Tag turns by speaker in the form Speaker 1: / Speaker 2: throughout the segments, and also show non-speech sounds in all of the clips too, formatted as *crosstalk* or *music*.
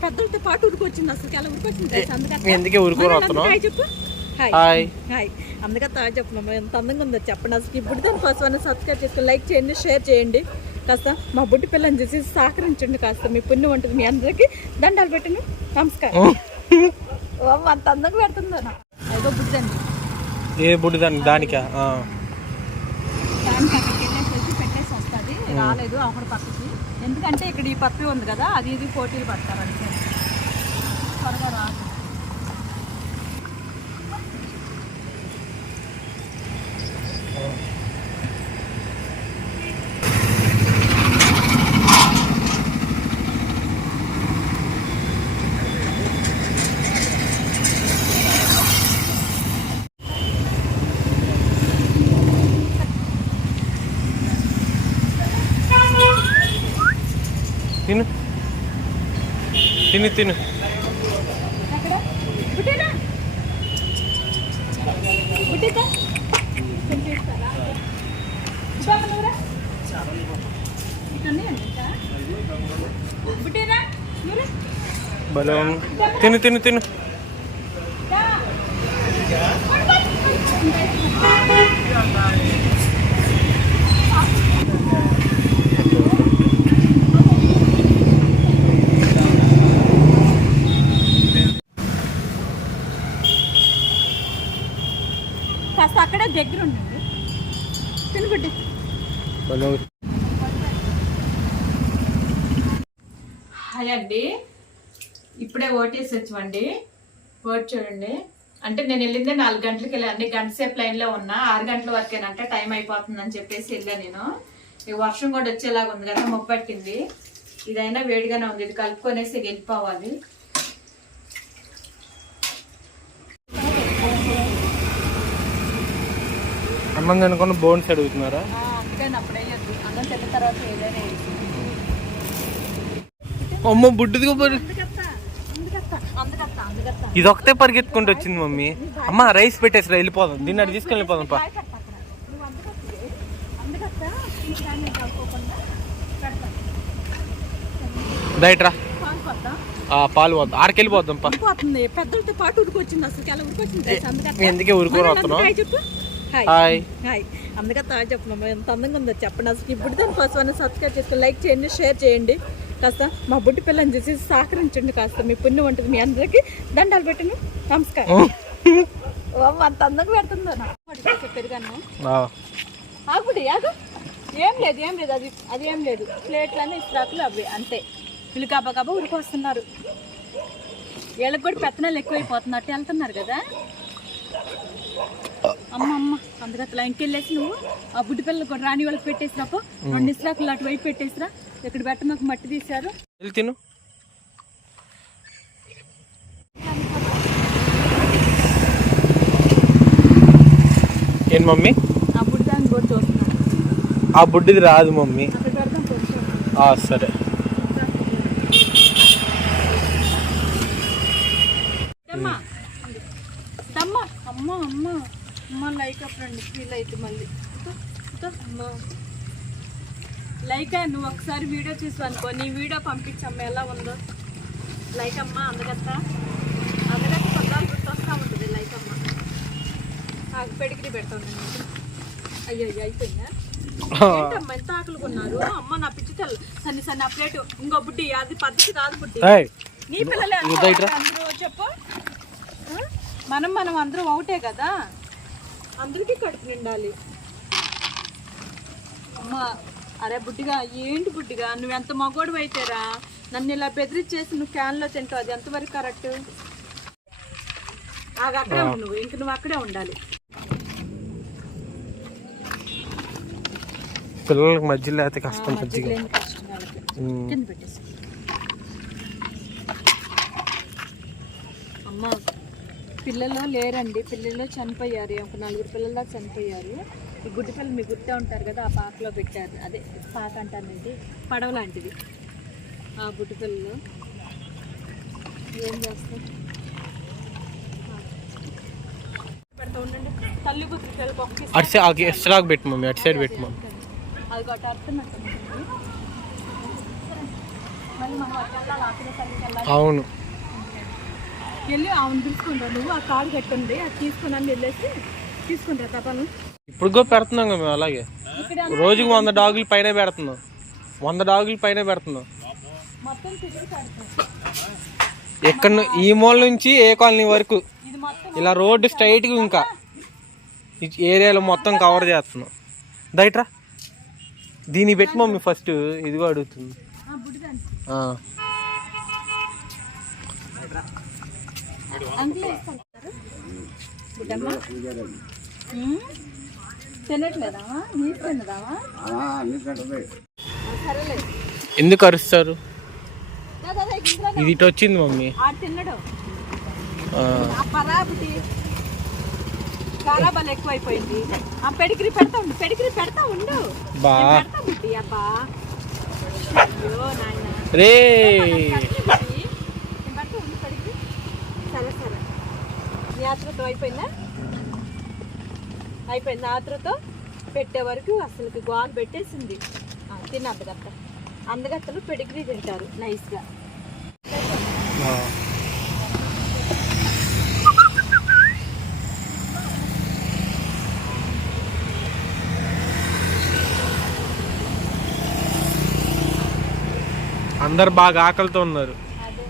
Speaker 1: పెద్దలతో పాటు ఉరికొచ్చింది అసలు అలా ఉరికొచ్చింది
Speaker 2: ఎందుకే?
Speaker 1: హాయ్ చెప్పు. హాయ్.
Speaker 2: హాయ్.
Speaker 1: అందుకే తాగా చెప్పమ్మా ఎంత అందంగా ఉందో చెప్పండి. అసలు ఇప్పుడు దాని ఫస్ట్ వన్ సబ్స్క్రైబ్ చేసుకుని లైక్ చేయండి షేర్ చేయండి. కాస్త మా బుడ్డి పిల్లని చూసి సహకరించండి కాస్త. మీ పుణ్యం ఉంటుంది మీ అందరికీ. దండాలు పెట్టను నమస్కారం. *laughs* అంత అందంగా పెడుతుందో? నా అదిగో బుడ్డండి
Speaker 2: ఏ బుడ్డి దానికి? దానికా
Speaker 1: అక్కడికి వెళ్ళేసి పెట్టేసి వస్తుంది. రాలేదు అక్కడ పక్కకి. ఎందుకంటే ఇక్కడ ఈ పప్పి ఉంది కదా అది ఇది పోటీలు పడతారు అంతే. త్వరగా రాదు
Speaker 2: తిను తిను తిను
Speaker 1: ఎక్కడ బుడ్డేనా బుడ్డేదా కొంచెం ఇస్తారా ఇవ్వమ్మా నువ్వురా. ఇక్కడ ఉన్నాయండి ఇంకా? బుడ్డేనా నువ్వురా.
Speaker 2: భలే ఉంది. తిను తిను తిను
Speaker 1: దా. కాస్త అక్కడే దగ్గర ఉండండి తినబుడ్డి. హాయ్ అండి. ఇప్పుడే ఓటేసి వచ్చామండి. ఓట్ చూడండి. అంటే నేను వెళ్ళిందే నాలుగు గంటలకు వెళ్ళి. అన్ని గంట సేపు లైన్లో ఉన్నా. ఆరు గంటల వరకేనంటే టైం అయిపోతుందని చెప్పేసి వెళ్ళా నేను. ఇక వర్షం కూడా వచ్చేలాగా ఉంది కదా మొబ్బట్టింది. ఇదైనా వేడిగానే ఉంది. ఇది కలుపుకొనేసి వెళ్ళిపోవాలి.
Speaker 2: అన్నం తినకుండా బోన్స్ అడుగుతున్నారా? అమ్మ బుడ్డిదిగా పరి
Speaker 1: అందుకత్తా అందుకత్తా అందుకత్తా అందుకత్తా.
Speaker 2: ఇది ఒకటే పరిగెత్తుకుంటూ వచ్చింది మమ్మీ. అమ్మ రైస్ పెట్టేసిరా వెళ్ళిపోదాం. దీన్ని అటు తీసుకొని వెళ్ళిపోదాం పా.
Speaker 1: పాలు
Speaker 2: పోద్దాం? ఆడికి వెళ్ళిపోద్దాం పా.
Speaker 1: ఉడికిపోతుంది పెద్దలతో పాటు అసలు.
Speaker 2: ఎందుకే ఊరుకొని వస్తున్నావు?
Speaker 1: హాయ్ హాయ్ అందుకే తాగా చెప్పినాము ఎంత అందంగా ఉందో చెప్పండి. అసలు ఇప్పుడు దాని ఫస్ట్ వన్ సబ్స్క్రైబ్ చేసుకుని లైక్ చేయండి షేర్ చేయండి. కాస్త మా బుడ్డి పిల్లని చూసి సహకరించండి కాస్త. మీ పుణ్యం ఉంటుంది మీ అందరికీ. దండాలు పెట్టను నమస్కారం. అంత అందంగా పెడుతుందో? నా పెరుగన్నం
Speaker 2: ఆ,
Speaker 1: ఆగుడి ఆగు. ఏం లేదు ఏం లేదు. అది అది ఏం లేదు. ప్లేట్లన్నీ ఇస్త్రాకులు అవి అంతే. వీళ్ళు గబా గబా ఉరికి వస్తున్నారు వీళ్ళకి కూడా పెత్తనాలు ఎక్కువైపోతున్నట్టు వెళ్తున్నారు కదా? అమ్మ అమ్మ. అందుకట్లా ఇంకెళ్ళేసి నువ్వు ఆ బుడ్డి పిల్లలు కూడా రాని వాళ్ళకి పెట్టేసిరాపో రెండు ఇస్త్రాకులు అటు వైపు పెట్టేసిరా. ఇక్కడ పెట్ట మాకు మట్టి తీశారు.
Speaker 2: తిను. ఏం మమ్మీ?
Speaker 1: ఆ
Speaker 2: బుడ్డిది రాదు మమ్మీ. సరే
Speaker 1: అమ్మా అమ్మ అమ్మ అమ్మ. లైక్ ఫ్రెండ్ ఫీల్ అయితే మళ్ళీ. అమ్మ. లైక్ నువ్వు ఒకసారి వీడియో చూసి అనుకో నీ వీడియో పంపించమ్మ ఎలా ఉందో. లైక్ అమ్మ అందగత్త. అందగత్త పద్నాలుగు గుర్తొస్తా ఉంటుంది లైక్ అమ్మ. ఆకు పెడిగిరి పెడతాను అయ్యో అయ్యో అయిపోయిందా? ఏంటమ్మా ఎంత ఆకలి కొన్నారు? అమ్మ నా పిచ్చి తెల్ల. సన్ని సన్ని ఆ ప్లేట్ ఇంకో బుడ్డి అది పద్ధతి కాదు బుడ్డి. నీ పిల్లలే. అందరూ చెప్పు? మనం మనం అందరం ఒకటే కదా? అందరికీ కడుపు నిండాలి. అమ్మా అరే బుడ్డిగా ఏంటి బుడ్డిగా? నువ్వు ఎంత మగోడు అయితేరా? నన్ను ఇలా బెదిరించేసి నువ్వు క్యాన్లో తింటావు. అది ఎంతవరకు కరెక్ట్? ఆగ అక్కడే ఉండు నువ్వు. ఇంక నువ్వు అక్కడే ఉండాలి.
Speaker 2: పిల్లలకి మధ్యలో అయితే కష్టం. ఉమ్.
Speaker 1: కింద పెట్టేసి అమ్మ పిల్లలు లేరండి. పిల్లలు చనిపోయారు. ఒక నలుగురు పిల్లల దాకా చనిపోయారు. ఈ గుడ్డి పిల్లలు మీకు గుర్తే ఉంటారు కదా ఆ పాకలో పెట్టారు. అదే పాక అంటానేది పడవ లాంటిది. ఆ గుడ్డి పిల్లలు ఏం చేస్తాం?
Speaker 2: అటు సైడ్ పెట్టు మమ్మీ. అటు సైడ్ పెట్టు మమ్మీ.
Speaker 1: అది ఒకటి అర్థం మళ్ళీ మళ్ళీ మనం అట్లా వెళ్ళాలి ఆపిన తల్లికి వెళ్ళాలి
Speaker 2: అవును
Speaker 1: వెళ్ళి ఆమెను పిలుచుకుంటా నువ్వు. ఆ కాడు కట్టుంది అది తీసుకుని అని వెళ్ళేసి తీసుకుంటా తపను
Speaker 2: ఇప్పుడు కూడా పెడుతున్నాం కదా మేము అలాగే. రోజుకి వంద డాగులు పైన పెడుతున్నాం. వంద డాగులు పైన పెడుతున్నాం. ఎక్కడ ఈ మూల నుంచి ఏ కాలనీ వరకు? ఇలా రోడ్డు స్ట్రైట్గా ఇంకా. ఏరియాలో మొత్తం కవర్ చేస్తున్నాం. దయట్రా దీన్ని పెట్టి మమ్మీ ఫస్ట్. ఇదిగో అడుగుతుంది. ఎందుకు అరుస్తారు ఇది ఇటు వచ్చింది మమ్మీ
Speaker 1: ఎక్కువైపోయింది ఆ పెడిగిరి పెడతా ఉండు పెడిగిరి పెడతా ఉండు
Speaker 2: బా
Speaker 1: అయ్యో నాయన
Speaker 2: రే
Speaker 1: సరే సరే నీ ఆతృతో అయిపోయిందా? అయిపోయింది. ఆతృతం పెట్టే వరకు అసలుకి గోలు పెట్టేసింది. ఆ, తిన్న అందగత్త అందగత్తలు పెడిగ్రీ తింటారు నైస్గా.
Speaker 2: అందరు బాగా ఆకలితో ఉన్నారు
Speaker 1: అదే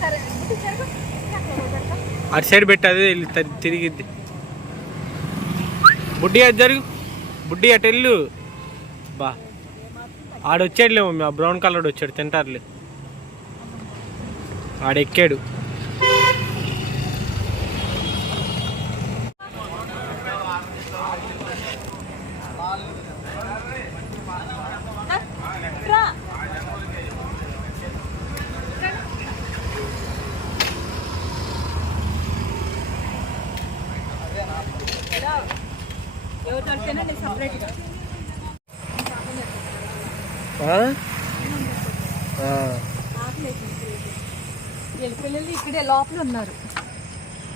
Speaker 1: సరే బుట్టి జరుగు. అక్కడ పెడతా.
Speaker 2: అటు సైడ్ పెట్టి అదే తిరిగిద్ది. బుడ్డి అటు జరుగు. బుడ్డి అటు వెళ్ళు. బా. ఆడొచ్చాడులే మమ్మీ ఆ బ్రౌన్ కలర్ వచ్చాడు తింటారులే. ఆడెక్కాడు
Speaker 1: రా. రా. ఎవరు దొరికినా నేను సపరేట్గా
Speaker 2: ఆ? ఆ.
Speaker 1: వీళ్ళ పిల్లలు ఇక్కడే లోపల ఉన్నారు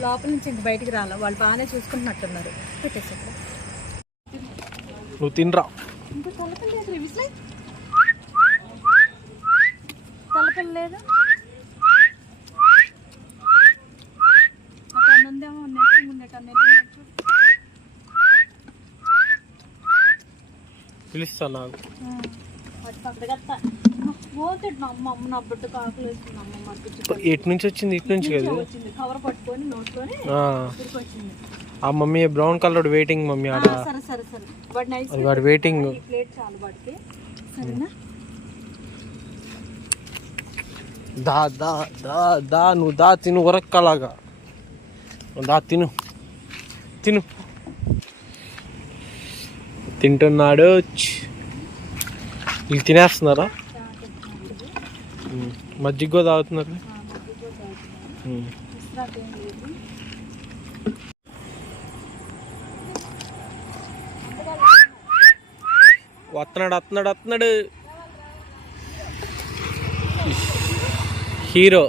Speaker 1: లోపల నుంచి ఇంక బయటికి రాల వాళ్ళు బాగానే చూసుకుంటున్నట్టున్నారు పెట్టేసి
Speaker 2: నువ్వు తినరా.
Speaker 1: ఇంకా తలపల్లి లేదు. రివిస్లే తలపల్లి లేదు అక్కడ ఉందేమో నేర్చుకుని
Speaker 2: పిలుస్తా నాకు. ఎటు నుంచి వచ్చింది? ఇటు నుంచి కదా? ఆ. Mummy brown colour waiting mummy ఆడ.
Speaker 1: వాడు
Speaker 2: వెయిటింగ్ దా దా దా దా నువ్వు దా తిను ఉరక్కలాగా. దా తిను. తిను. తింటున్నాడు. వీళ్ళు తినేస్తున్నారా? మజ్జిగ తాగుతున్నారు? వస్తున్నాడు వస్తున్నాడు వస్తున్నాడు. హీరో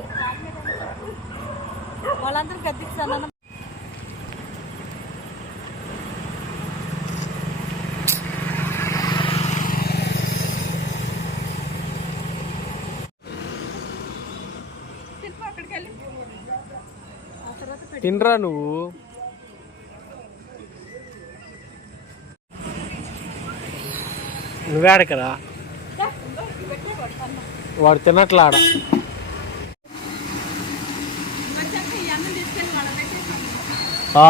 Speaker 1: వాళ్ళందరూ గద్దిస్తాను అక్కడికి వెళ్ళి ఆ తర్వాత పెట్టి
Speaker 2: తినరా నువ్వు? నువ్వే ఆడకరా?
Speaker 1: పెట్టే కొడతాను
Speaker 2: వాడు తినట్లా ఆడ. ఆ,